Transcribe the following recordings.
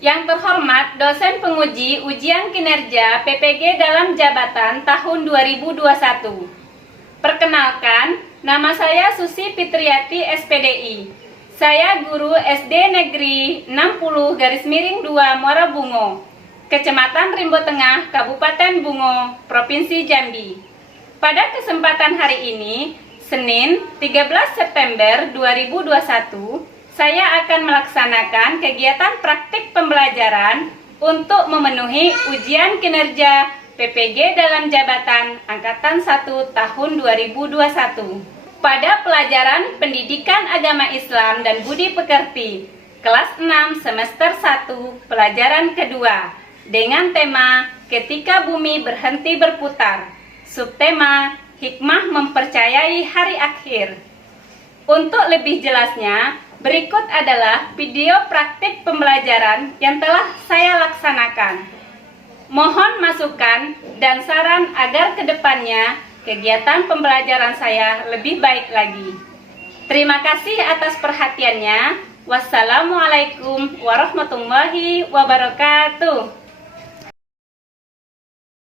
Yang terhormat dosen penguji ujian kinerja PPG dalam jabatan tahun 2021. Perkenalkan, nama saya Susi Fitriati SPDI. Saya guru SD Negeri 60-2 Muara Bungo, Kecamatan Rimbo Tengah, Kabupaten Bungo, Provinsi Jambi. Pada kesempatan hari ini, Senin 13 September 2021, saya akan melaksanakan kegiatan praktik pembelajaran untuk memenuhi ujian kinerja PPG dalam jabatan Angkatan 1 tahun 2021. Pada pelajaran Pendidikan Agama Islam dan Budi Pekerti, kelas 6 semester 1, pelajaran kedua, dengan tema Ketika Bumi Berhenti Berputar, subtema Hikmah Mempercayai Hari Akhir. Untuk lebih jelasnya, berikut adalah video praktik pembelajaran yang telah saya laksanakan. Mohon masukan dan saran agar kedepannya kegiatan pembelajaran saya lebih baik lagi. Terima kasih atas perhatiannya. Wassalamualaikum warahmatullahi wabarakatuh.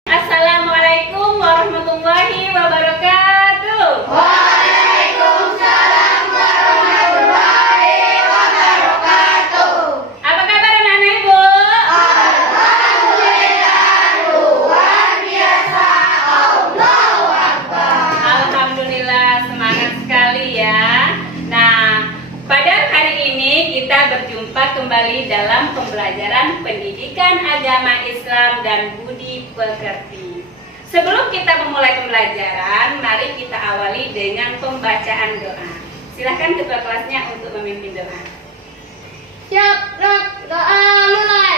Assalamualaikum warahmatullahi wabarakatuh. Waalaikumsalam warahmatullahi wabarakatuh. Apa kabar anak-anak Ibu? Alhamdulillah luar biasa. Allahu Akbar. Alhamdulillah, semangat sekali ya. Nah, pada hari ini kita berjumpa kembali dalam pembelajaran Pendidikan Agama Islam dan Budi Pekerti. Sebelum kita memulai pembelajaran, mari kita awali dengan pembacaan doa. Silakan ketua kelasnya untuk memimpin doa. Siap, doa mulai.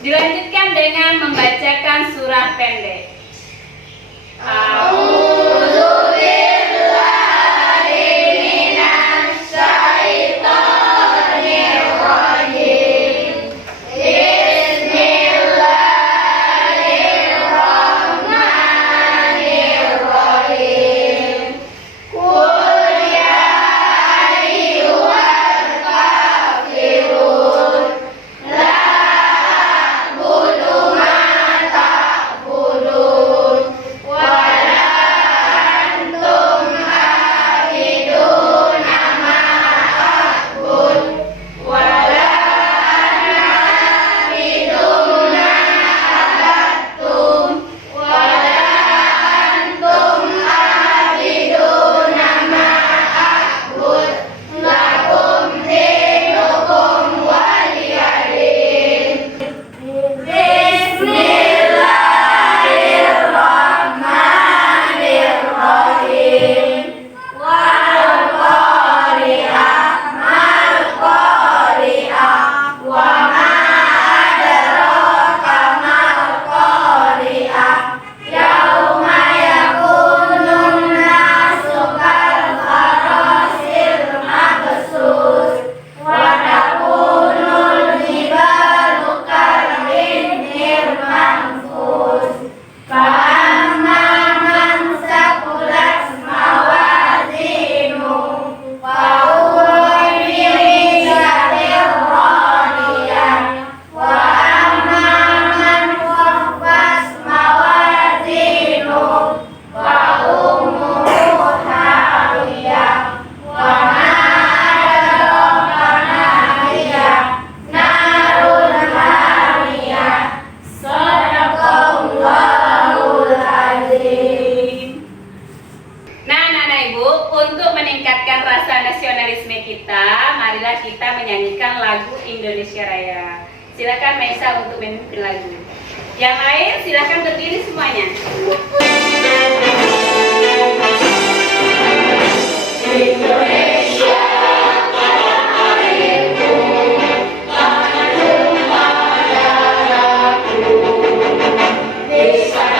Dilanjutkan dengan membacakan surah pendek. marilah kita menyanyikan lagu Indonesia Raya. Silakan Maisa untuk memimpin lagu. Yang lain silakan berdiri semuanya. Indonesia tanah airku, tanah tumpah darahku, di sana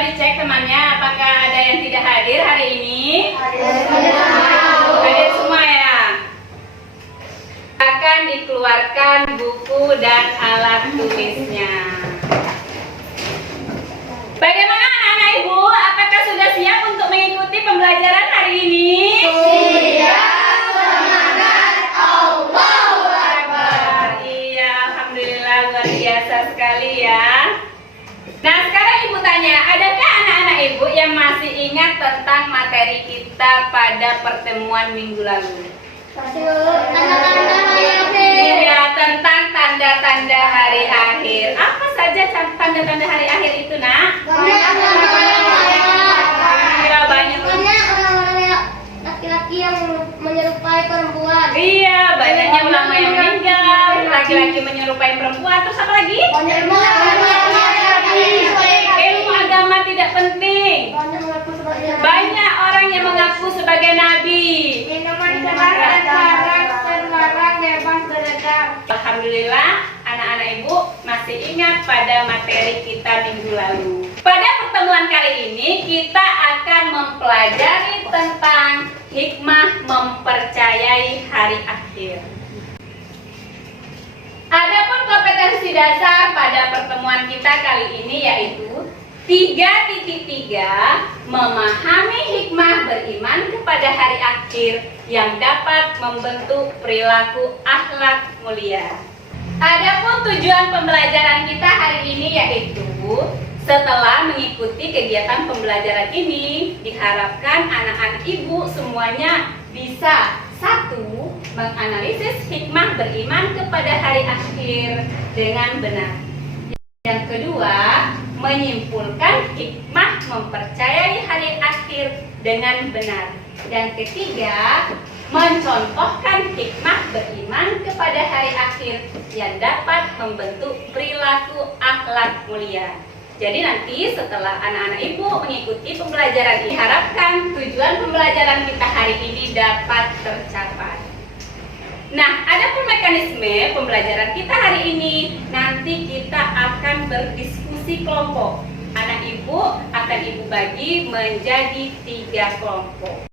coba dicek temannya apakah ada yang tidak hadir hari ini? Hadir semua ya. Akan dikeluarkan buku dan alat tulisnya. Bagaimana anak-anak ibu? Apakah sudah siap untuk mengikuti pembelajaran hari ini? Allahu Akbar. Iya, alhamdulillah luar biasa sekali ya. Nah, sekarang ibu tanya, adakah anak-anak ibu yang masih ingat tentang materi kita pada pertemuan minggu lalu? Tanda-tanda hari akhir. Iya, tentang tanda-tanda hari akhir. Apa saja tanda-tanda hari akhir itu, Nak? Banyak Iya, banyak. orang-orang laki-laki yang menyerupai perempuan. Iya, banyaknya ulama yang meninggal, laki-laki menyerupai perempuan, terus apa lagi? Ilmu agama tidak penting. Banyak orang yang mengaku sebagai nabi. Minuman keras dan terlarang bebas beredar. Alhamdulillah, anak-anak ibu masih ingat pada materi kita minggu lalu. Pada pertemuan kali ini kita akan mempelajari tentang hikmah mempercayai hari akhir. Adapun kompetensi dasar pada pertemuan kita kali ini yaitu 3.3 memahami hikmah beriman kepada hari akhir yang dapat membentuk perilaku akhlak mulia. Adapun tujuan pembelajaran kita hari ini yaitu setelah mengikuti kegiatan pembelajaran ini diharapkan anak-anak ibu semuanya bisa satu, menganalisis hikmah beriman kepada hari akhir dengan benar. Yang kedua, menyimpulkan hikmah mempercayai hari akhir dengan benar. Dan ketiga, mencontohkan hikmah beriman kepada hari akhir yang dapat membentuk perilaku akhlak mulia. Jadi nanti setelah anak-anak ibu mengikuti pembelajaran ini, harapkan tujuan pembelajaran kita hari ini dapat tercapai. Nah, adapun mekanisme pembelajaran kita hari ini, nanti kita akan berdiskusi kelompok. Anak ibu akan ibu bagi menjadi 3 kelompok.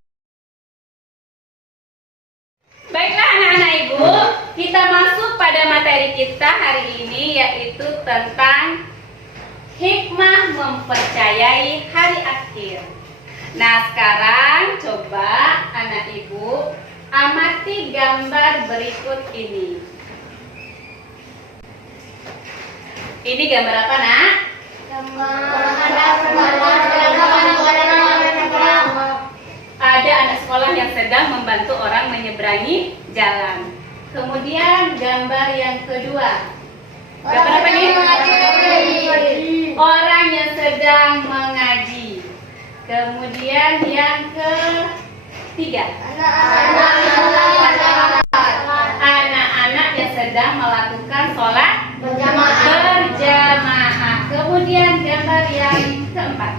Baiklah anak-anak ibu, kita masuk pada materi kita hari ini yaitu tentang hikmah mempercayai hari akhir. Nah, sekarang coba anak ibu amati gambar berikut ini. Ini gambar apa, Nak? Ada anak sekolah yang sedang membantu orang menyeberangi jalan. Kemudian gambar yang kedua. Gambar apa ini? Orang yang sedang mengaji. Kemudian yang ketiga. Anak-anak yang sedang melakukan sholat berjamaah. Kemudian gambar yang keempat.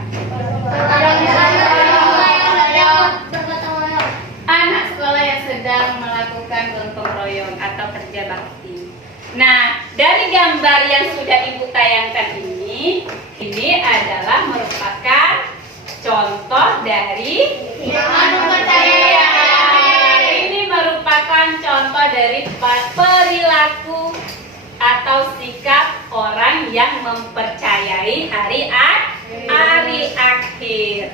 Anak sekolah yang sedang melakukan gotong royong atau kerja bakti. Nah, dari gambar yang sudah ibu tayangkan ini adalah merupakan contoh dari ini merupakan contoh dari perilaku atau sikap orang yang mempercayai hari akhir.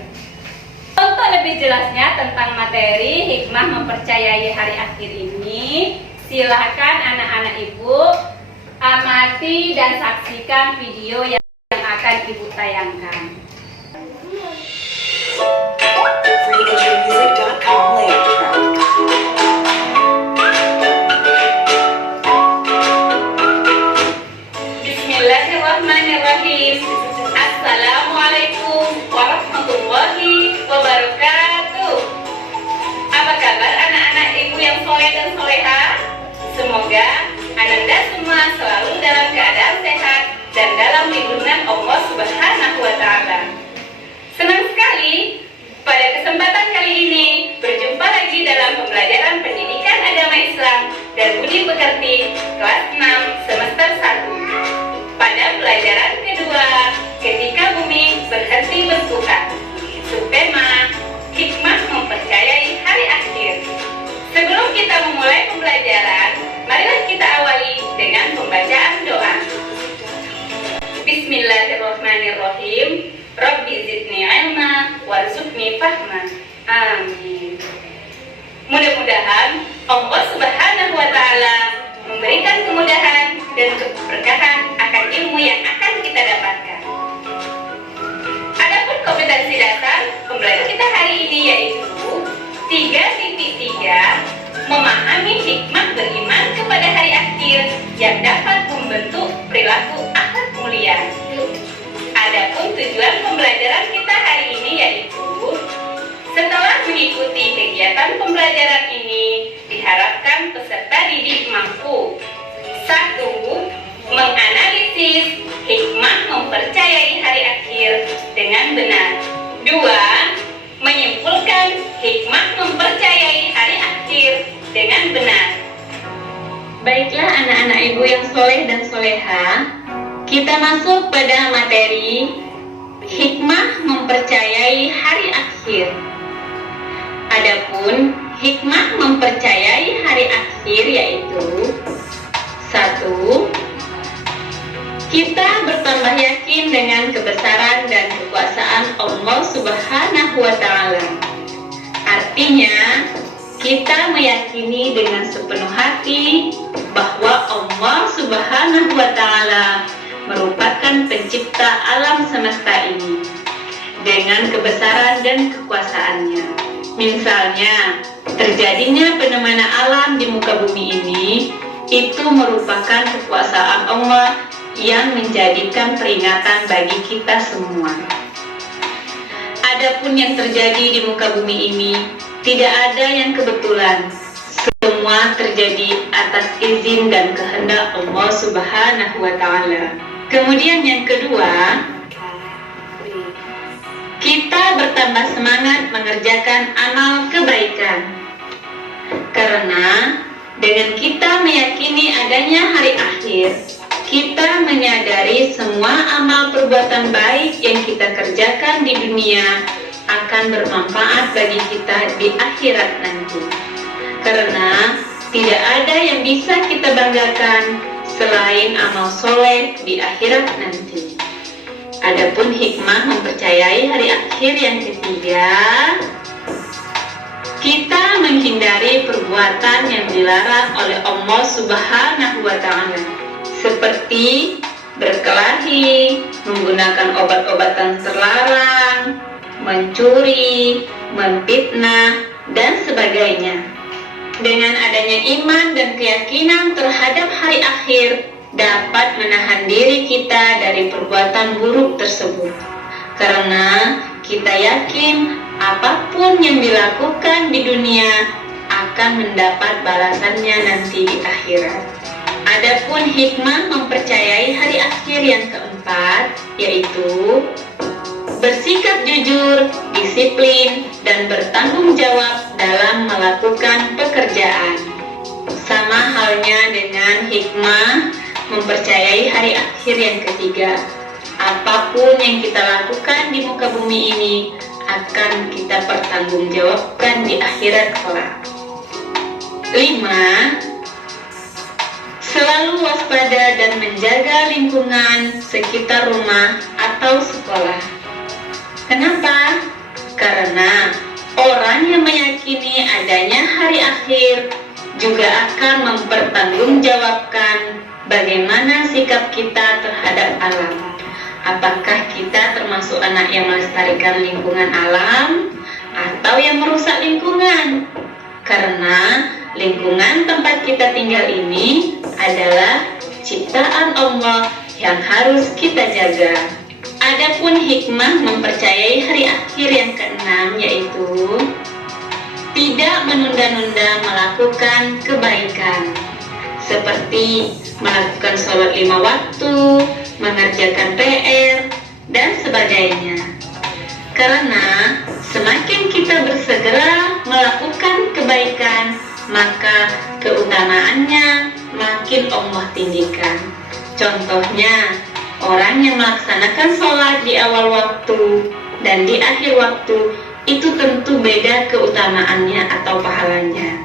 Untuk lebih jelasnya tentang materi hikmah mempercayai hari akhir ini, silakan anak-anak ibu amati dan saksikan video yang akan ibu tayangkan. freeasiamusic.com layout track. Bismillahirrahmanirrahim. Assalamualaikum warahmatullahi wabarakatuh. Apa kabar anak-anak ibu yang soleh dan soleha? Semoga Ananda semua selalu dalam keadaan sehat dan dalam lindungan Allah Subhanahu wa Ta'ala. Senang sekali pada kesempatan kali ini berjumpa lagi dalam pembelajaran pendidikan agama Islam dan budi pekerti kelas 6 semester 1. Pada pelajaran kedua, ketika bumi berhenti Bismillahirrahmanirrahim. Rabbi zidni ilma warzuqni fahma. Amin. Mudah-mudahan Allah Subhanahu wa Ta'ala memberikan kemudahan dan keberkahan akan ilmu yang akan kita dapatkan. Adapun kompetensi dasar pembelajaran kita hari ini yaitu 3.3, memahami hikmah beriman kepada hari akhir yang dapat membentuk perilaku akhlak mulia. Adapun tujuan pembelajaran kita hari ini yaitu setelah mengikuti kegiatan pembelajaran ini, diharapkan peserta didik mampu 1. Menganalisis hikmah mempercayai hari akhir dengan benar. 2. Menyimpulkan hikmah mempercayai hari akhir dengan benar. Baiklah anak-anak ibu yang soleh dan soleha, kita masuk pada materi hikmah mempercayai hari akhir. Adapun hikmah mempercayai hari akhir yaitu 1. Kita bertambah yakin dengan kebesaran dan kekuasaan Allah Subhanahu wa Ta'ala. Artinya, kita meyakini dengan sepenuh hati bahwa Allah Subhanahu wa Ta'ala merupakan pencipta alam semesta ini dengan kebesaran dan kekuasaannya. Misalnya, terjadinya fenomena alam di muka bumi ini itu merupakan kekuasaan Allah yang menjadikan peringatan bagi kita semua. Adapun yang terjadi di muka bumi ini tidak ada yang kebetulan. Semua terjadi atas izin dan kehendak Allah Subhanahu wa Ta'ala. Kemudian yang kedua, kita bertambah semangat mengerjakan amal kebaikan. Karena dengan kita meyakini adanya hari akhir, kita menyadari semua amal perbuatan baik yang kita kerjakan di dunia akan bermanfaat bagi kita di akhirat nanti. Karena tidak ada yang bisa kita banggakan selain amal soleh di akhirat nanti. Adapun hikmah mempercayai hari akhir yang ketiga, kita menghindari perbuatan yang dilarang oleh Allah Subhanahu wa Ta'ala, seperti berkelahi, menggunakan obat-obatan terlarang, mencuri, memfitnah, dan sebagainya. Dengan adanya iman dan keyakinan terhadap hari akhir, dapat menahan diri kita dari perbuatan buruk tersebut. Karena kita yakin apapun yang dilakukan di dunia akan mendapat balasannya nanti di akhirat. Adapun hikmah mempercayai hari akhir yang keempat yaitu bersikap jujur, disiplin, dan bertanggung jawab dalam melakukan pekerjaan. Sama halnya dengan hikmah mempercayai hari akhir yang ketiga. Apapun yang kita lakukan di muka bumi ini akan kita pertanggungjawabkan di akhirat kelak. 5. Selalu waspada dan menjaga lingkungan sekitar rumah atau sekolah. Kenapa? Karena orang yang meyakini adanya hari akhir juga akan mempertanggungjawabkan bagaimana sikap kita terhadap alam. Apakah kita termasuk anak yang melestarikan lingkungan alam atau yang merusak lingkungan? Karena lingkungan tempat kita tinggal ini adalah ciptaan Allah yang harus kita jaga. Adapun hikmah mempercayai hari akhir yang keenam yaitu tidak menunda-nunda melakukan kebaikan, seperti melakukan sholat 5 waktu, mengerjakan PR, dan sebagainya. Karena semakin kita bersegera melakukan kebaikan, maka keutamaannya makin Allah tinggikan. Contohnya, orang yang melaksanakan sholat di awal waktu dan di akhir waktu itu tentu beda keutamaannya atau pahalanya,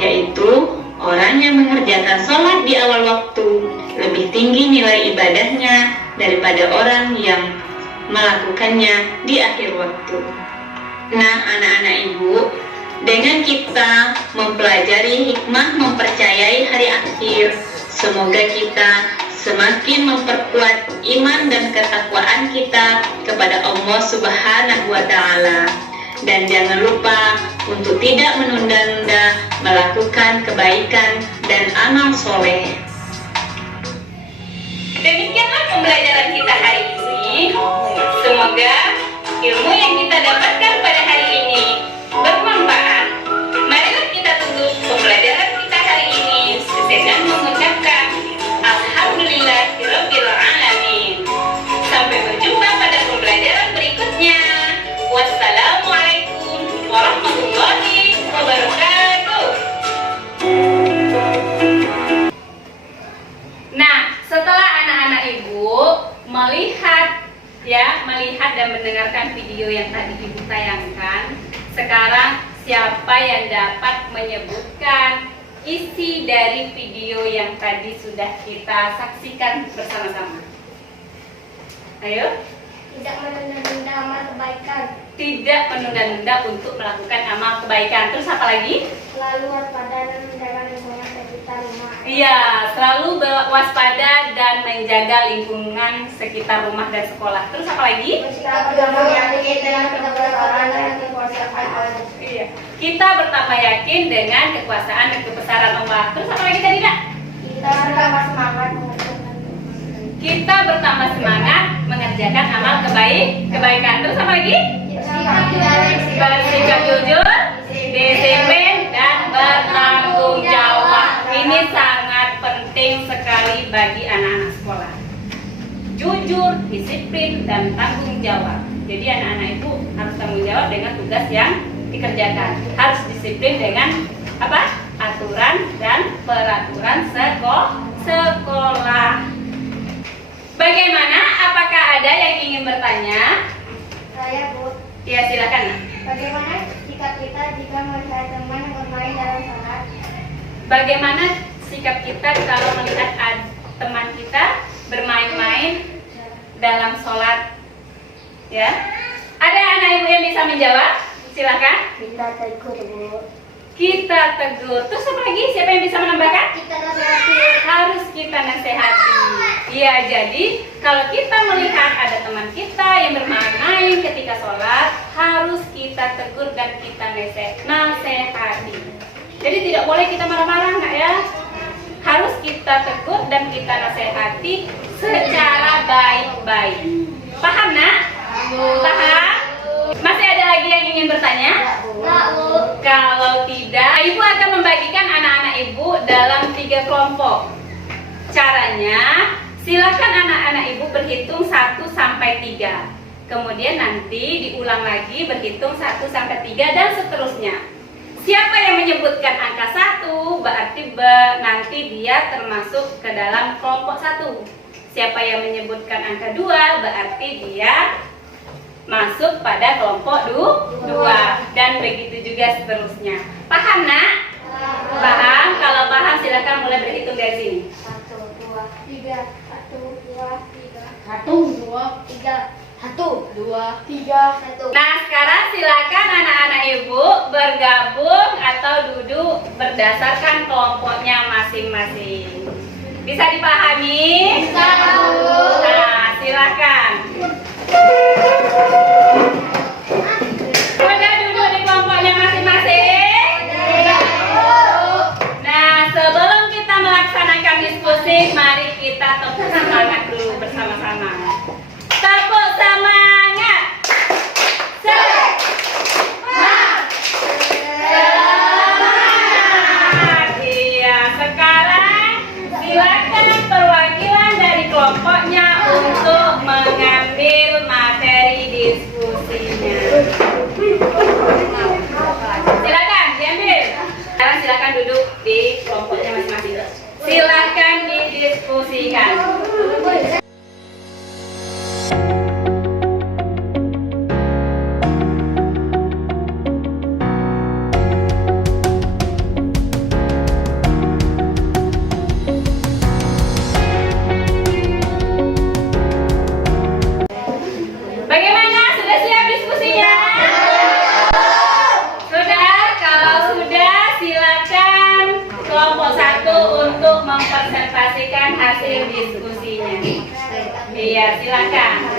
yaitu orang yang mengerjakan sholat di awal waktu lebih tinggi nilai ibadahnya daripada orang yang melakukannya di akhir waktu. Nah, anak-anak ibu, dengan kita mempelajari hikmah mempercayai hari akhir, semoga kita semakin memperkuat iman dan ketakwaan kita kepada Allah Subhanahu wa Ta'ala. Dan jangan lupa untuk tidak menunda-nunda melakukan kebaikan dan amal soleh. Demikianlah pembelajaran kita hari ini. Semoga ilmu yang kita dapatkan pada hari ini bermanfaat. Marilah kita tutup pembelajaran kita hari ini dengan mengucapkan Alhamdulillahirabbil alamin. Sampai berjumpa pada pembelajaran berikutnya. Wassalamualaikum warahmatullahi wabarakatuh. Nah, setelah anak-anak ibu melihat dan mendengarkan video yang tadi ibu tayangkan, sekarang siapa yang dapat menyebutkan isi dari video yang tadi sudah kita saksikan bersama-sama? Ayo. Tidak menunda-nunda amal kebaikan. Tidak menunda-nunda untuk melakukan amal kebaikan. Terus apa lagi? Selalu waspada dan menjaga lingkungan sekitar rumah. Iya, selalu waspada dan menjaga lingkungan sekitar rumah dan sekolah. Terus apa lagi? Bersikap berdamai yakin dengan kebesaran dan kekuasaan Allah. Iya. Kita bertambah yakin dengan kekuasaan dan kebesaran Allah. Terus apa lagi tadi, Nak? Kita bertambah semangat mengerjakan. Kita bertambah semangat mengerjakan amal kebaikan. Terus apa lagi? Bersikap jujur, disiplin, dan bertanggung jawab. Ini sangat penting sekali bagi anak-anak sekolah. Jujur, disiplin, dan tanggung jawab. Jadi anak-anak itu harus tanggung jawab dengan tugas yang dikerjakan. Harus disiplin dengan apa? Aturan dan peraturan sekolah. Bagaimana? Apakah ada yang ingin bertanya? Saya, Bu. Ya, silakan. Bagaimana sikap kita jika melihat teman bermain dalam sholat? Bagaimana sikap kita kalau melihat teman kita bermain-main dalam sholat? Ya, ada anak ibu yang bisa menjawab? Silakan. Kita tegur, Bu. Kita tegur. Terus apa lagi? Siapa yang bisa menambahkan? Kita nasihati. Harus kita nasihati. Iya, jadi kalau kita melihat ada teman kita yang bermain-main ketika sholat, harus kita tegur dan kita nasihati. Jadi tidak boleh kita marah-marah, Nak, ya. Harus kita tegur dan kita nasihati secara baik-baik. Paham, Nak? Paham? Masih ada lagi yang ingin bertanya? Enggak, Bu. Kalau tidak, ibu akan membagikan anak-anak ibu dalam 3 kelompok. Caranya, silakan anak-anak ibu berhitung 1 sampai 3. Kemudian nanti diulang lagi berhitung 1 sampai 3 dan seterusnya. Siapa yang menyebutkan angka 1 berarti nanti dia termasuk ke dalam kelompok 1. Siapa yang menyebutkan angka 2 berarti dia masuk pada kelompok 2 dan begitu juga seterusnya. Paham, Nak? Paham? Kalau paham silakan mulai berhitung dari sini. 1, 2, 3. 1, 2, 3. 1, 2, 3. 1, 2, 3. 1. Nah, sekarang silakan anak-anak ibu bergabung atau duduk berdasarkan kelompoknya masing-masing. Bisa dipahami? Bisa, Bu. Nah, silakan. Udah duduk di kelompoknya masing-masing? Nah, sebelum kita melaksanakan diskusi, mari kita tepuk semangat dulu bersama-sama. Tepuk semangat. Semangat. Iya, sekarang silakan perwakilan dari kelompok Iya, silakan.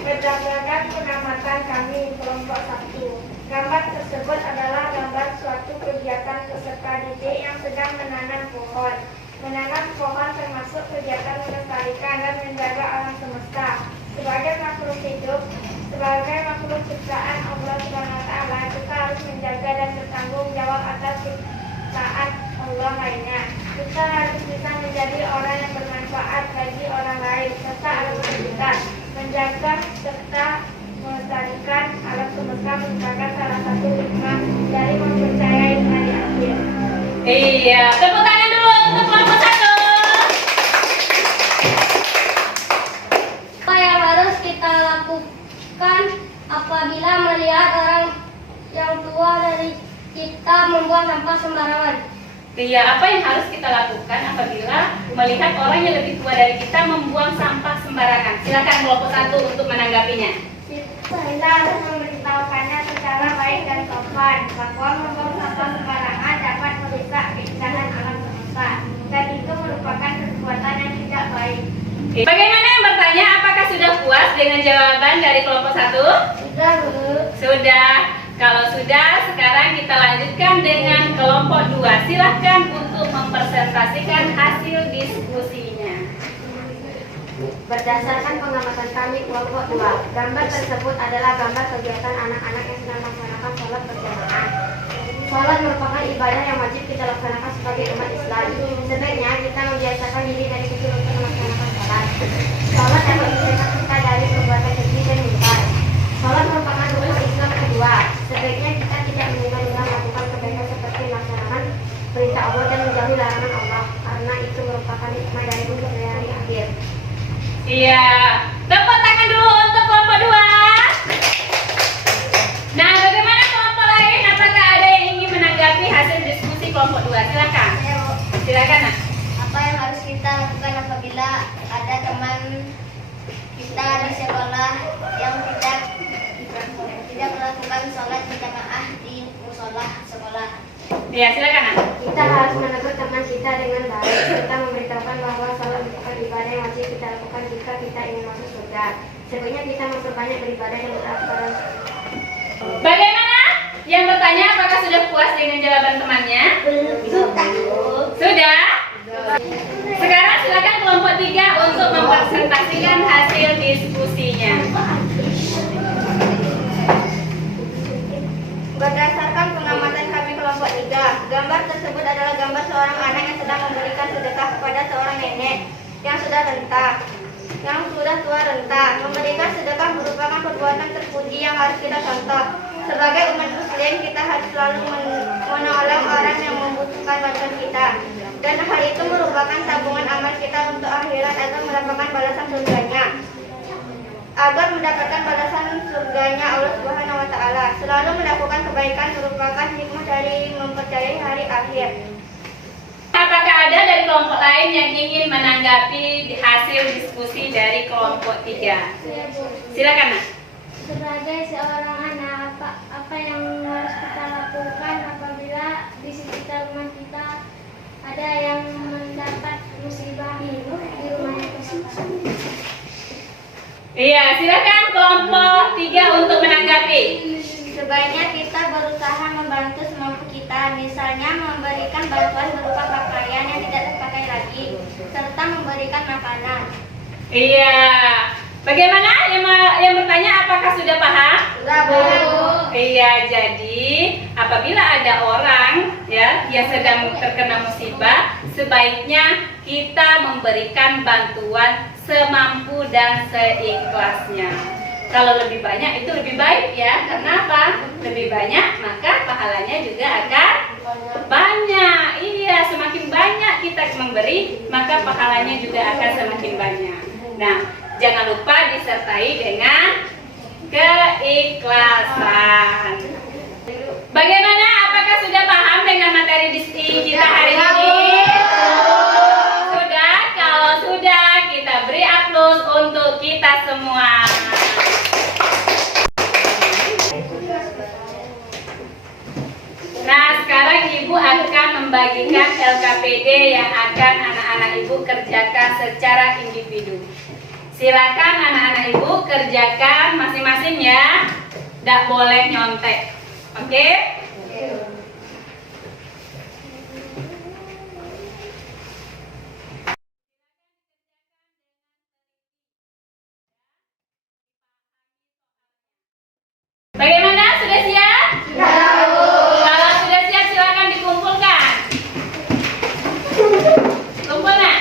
Berdasarkan pengamatan kami kelompok 1, gambar tersebut adalah gambar suatu kegiatan peserta didik yang sedang menanam pohon. Menanam pohon termasuk kegiatan melestarikan dan menjaga alam semesta. Sebagai makhluk hidup, sebagai makhluk ciptaan Allah Subhanahu wa Ta'ala, kita harus menjaga dan bertanggung jawab atas ciptaan Allah lainnya. Kita harus bisa menjadi orang yang bermanfaat bagi orang lain serta alam semesta. Menjaga serta melestarikan alam semesta merupakan salah satu hikmah dari mempercayai hari akhir. Iya, tepuk tangan dulu untuk kelompok 1. Apa yang harus kita lakukan apabila melihat orang yang tua dari kita membuang sampah sembarangan? Iya, apa yang harus kita lakukan apabila melihat orang yang lebih tua dari kita membuang sampah sembarangan? Silakan kelompok 1 untuk menanggapinya. Kita harus memberitahukannya secara baik dan sopan bahwa membuang sampah sembarangan dapat merusak keindahan alam semesta dan itu merupakan perbuatan yang tidak baik. Bagaimana yang bertanya? Apakah sudah puas dengan jawaban dari kelompok 1? Sudah, Bu. Sudah. Kalau sudah, sekarang kita lanjutkan dengan kelompok 2. Silakan untuk mempresentasikan hasil diskusinya. Berdasarkan pengamatan kami kelompok 2, gambar tersebut adalah gambar kegiatan anak-anak yang sedang melaksanakan sholat berjamaah. Sholat merupakan ibadah yang wajib kita laksanakan sebagai umat Islam. Sebaiknya kita membiasakan diri dari kecil untuk melaksanakan sholat. Sholat dapat mencegah kita dari perbuatan keji dan munkar. Sholat merupakan rukun Islam kedua. Sebaiknya kita tidak menunda-nunda melakukan kebaikan seperti melaksanakan perintah Allah dan menjauhi larangan Allah, karena itu merupakan hikmah dari hari akhir. Iya, tepuk tangan dulu untuk kelompok 2. Nah, bagaimana kelompok lain? Apakah ada yang ingin menanggapi hasil diskusi kelompok 2? Silakan. Silakan, Nak. Apa yang harus kita lakukan apabila ada teman kita di sekolah yang tidak melakukan sholat berjamaah di musola sekolah? Iya, silakan, Nak. Kita harus menegur teman kita dengan baik. Kita memberitahukan bahwa sholat merupakan ibadah yang wajib kita lakukan jika kita ingin masuk surga. Sebaiknya kita memperbanyak beribadah dan berdoa kepada Bagaimana? Yang bertanya apakah sudah puas dengan jawaban temannya? Sudah? Sekarang silakan kelompok 3 untuk mempresentasikan hasil diskusinya. Berdasarkan pengamatan kami kelompok 3, gambar tersebut adalah gambar seorang anak yang sedang memberikan sedekah kepada seorang nenek yang sudah tua renta. Memberikan sedekah merupakan perbuatan terpuji yang harus kita contoh. Sebagai umat muslim, kita harus selalu menolong orang yang membutuhkan bantuan kita. Dan hal itu merupakan tabungan amal kita untuk akhirat agar mendapatkan balasan surganya. Agar mendapatkan balasan surganya Allah Subhanahu wa Ta'ala. Selalu melakukan kebaikan merupakan hikmah dari mempercayai hari akhir. Apakah ada dari kelompok lain yang ingin menanggapi hasil diskusi dari kelompok 3? Silakan, Nak. Sebagai seorang anak, apa yang harus kita lakukan apabila di sekitar rumah kita ada yang mendapat musibah di rumahnya kebakaran? Iya, silakan kelompok 3 untuk menanggapi. Sebaiknya kita berusaha membantu semampu kita, misalnya memberikan bantuan berupa pakaian yang tidak terpakai lagi, serta memberikan makanan. Iya. Bagaimana yang bertanya apakah sudah paham? Sudah, Bu. Iya, jadi apabila ada orang ya yang sedang terkena musibah, sebaiknya kita memberikan bantuan semampu dan seikhlasnya. Kalau lebih banyak itu lebih baik ya. Karena apa? Lebih banyak maka pahalanya juga akan banyak. Iya, semakin banyak kita memberi, maka pahalanya juga akan semakin banyak. Nah, jangan lupa disertai dengan keikhlasan. Bagaimana? Apakah sudah paham dengan materi diskusi kita hari ini? Sudah? Kalau sudah, kita beri aplaus untuk kita semua. Nah, sekarang Ibu akan membagikan LKPD yang akan anak-anak Ibu kerjakan secara individu. Silakan anak-anak ibu kerjakan masing-masing ya. Tidak boleh nyontek. Oke? Bagaimana? Sudah siap? Kalau sudah siap silakan dikumpulkan. Kumpul nak?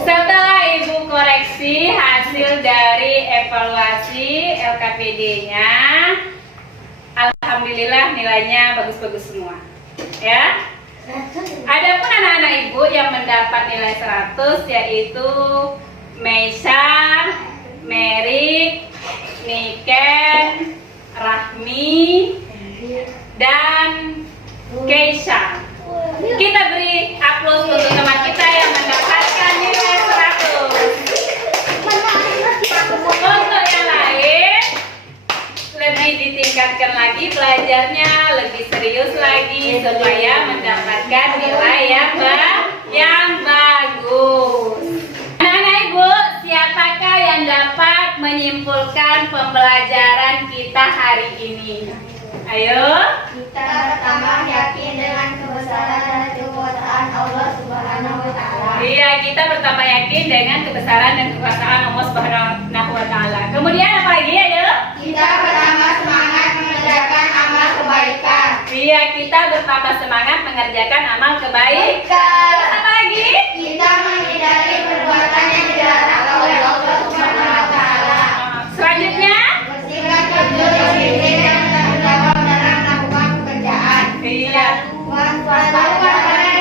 Setelah Ibu koreksi hasil dari evaluasi LKPD-nya, alhamdulillah nilainya bagus-bagus semua. Ya. Adapun anak-anak Ibu yang mendapat nilai 100 yaitu Meisha, Merik, Niken, Rahmi, dan Keisha. Kita beri aplaus untuk teman kita yang mendapatkan nilai 100. Untuk yang lain, lebih ditingkatkan lagi belajarnya, lebih serius lagi supaya mendapatkan nilai yang bagus. Anak-anak Ibu, siapakah yang dapat menyimpulkan pembelajaran kita hari ini? Ayo. Kita bertambah yakin dengan kebesaran dan kekuasaan Allah Subhanahu wa taala. Iya, kita bertambah yakin dengan kebesaran dan kekuasaan Allah Subhanahu wa taala. Kemudian apa lagi, ayo? Kita bertambah semangat mengerjakan amal kebaikan. Iya, kita bertambah semangat mengerjakan amal kebaikan. Apa lagi? Kita menghindari perbuatan yang dilarang oleh Allah Subhanahu wa taala. Selanjutnya? Bersikap jujur, disiplin dan bertanggung jawab dalam melakukan pekerjaan. Iya. Waspada dari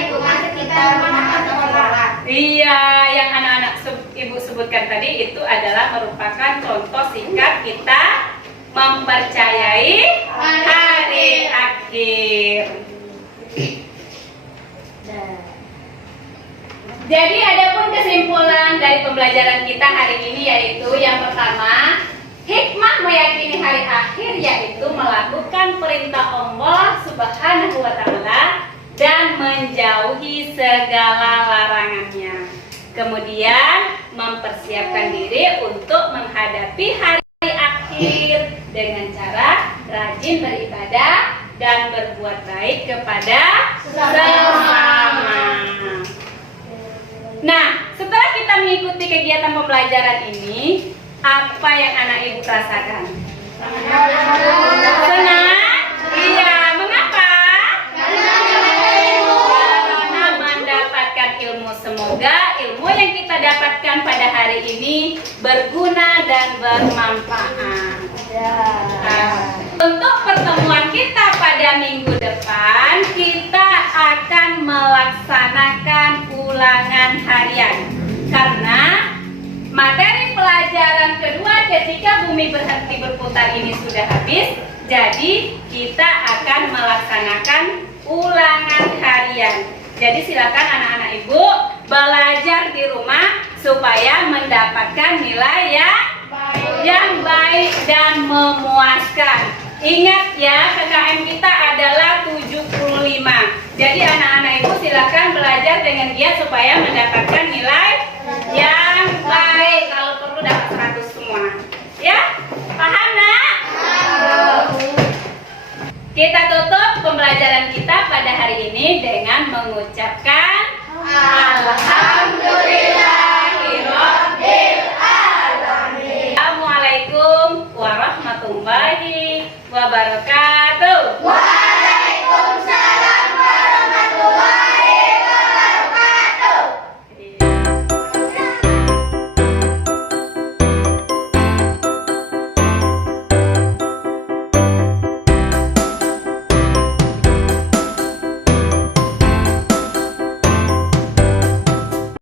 lingkungan sekitar rumah atau sekolah. Iya, yang anak-anak Ibu sebutkan tadi itu adalah merupakan contoh sikap kita mempercayai hari akhir. Jadi adapun kesimpulan dari pembelajaran kita hari ini yaitu yang pertama, hikmah meyakini hari akhir yaitu melakukan perintah Allah Subhanahu wa taala dan menjauhi segala larangannya. Kemudian mempersiapkan diri untuk menghadapi hari akhir dengan cara rajin beribadah dan berbuat baik kepada sesama. Nah, setelah kita mengikuti kegiatan pembelajaran ini, apa yang anak ibu rasakan? Senang? Iya, mengapa? Karena mendapatkan ilmu. Semoga ilmu yang kita dapatkan pada hari ini berguna dan bermanfaat. Untuk pertemuan kita pada minggu depan, kita akan melaksanakan ulangan harian. Karena materi pelajaran kedua ketika bumi berhenti berputar ini sudah habis, jadi kita akan melaksanakan ulangan harian. Jadi silakan anak-anak ibu belajar di rumah supaya mendapatkan nilai yang baik dan memuaskan. Ingat ya, KKM kita adalah 75. Jadi anak-anak ibu silakan belajar dengan giat supaya mendapatkan nilai yang baik. Kalau perlu dapat 100 semua. Ya? Paham nak? Kita tutup pembelajaran kita pada hari ini dengan mengucapkan Alhamdulillahirabbil alamin. Assalamualaikum warahmatullahi wabarakatuh.